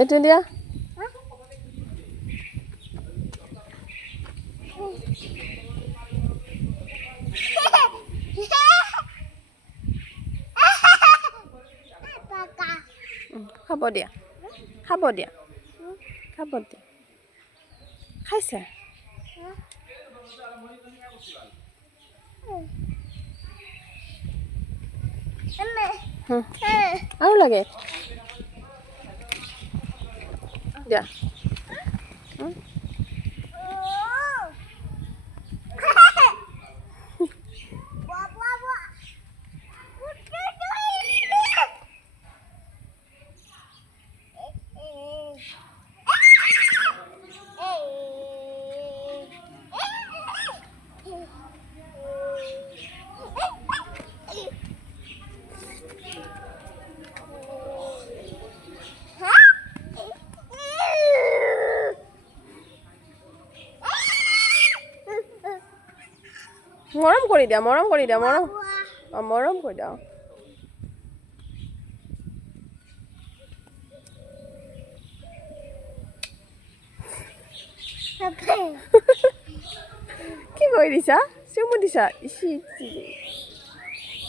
এইটো দিয়া খাব দিয়া খাব দিয়া খাব দিয়া খাইছে আৰু লাগে দিয়া মৰম কৰি দিয়া মৰম কৰি দিয়া মৰম মৰম কৰি দিয়া কি কৰি দিছা চুমু দিছা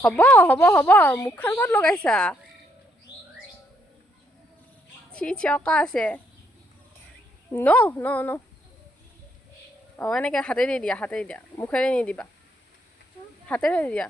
হ'ব হ'ব হ'ব মুখখন ক'ত লগাইছা চিয়কা আছে ন ন ন অঁ এনেকৈ হাতেৰে দিয়া মুখেৰে নিদিবা হাতেৰে দিয়া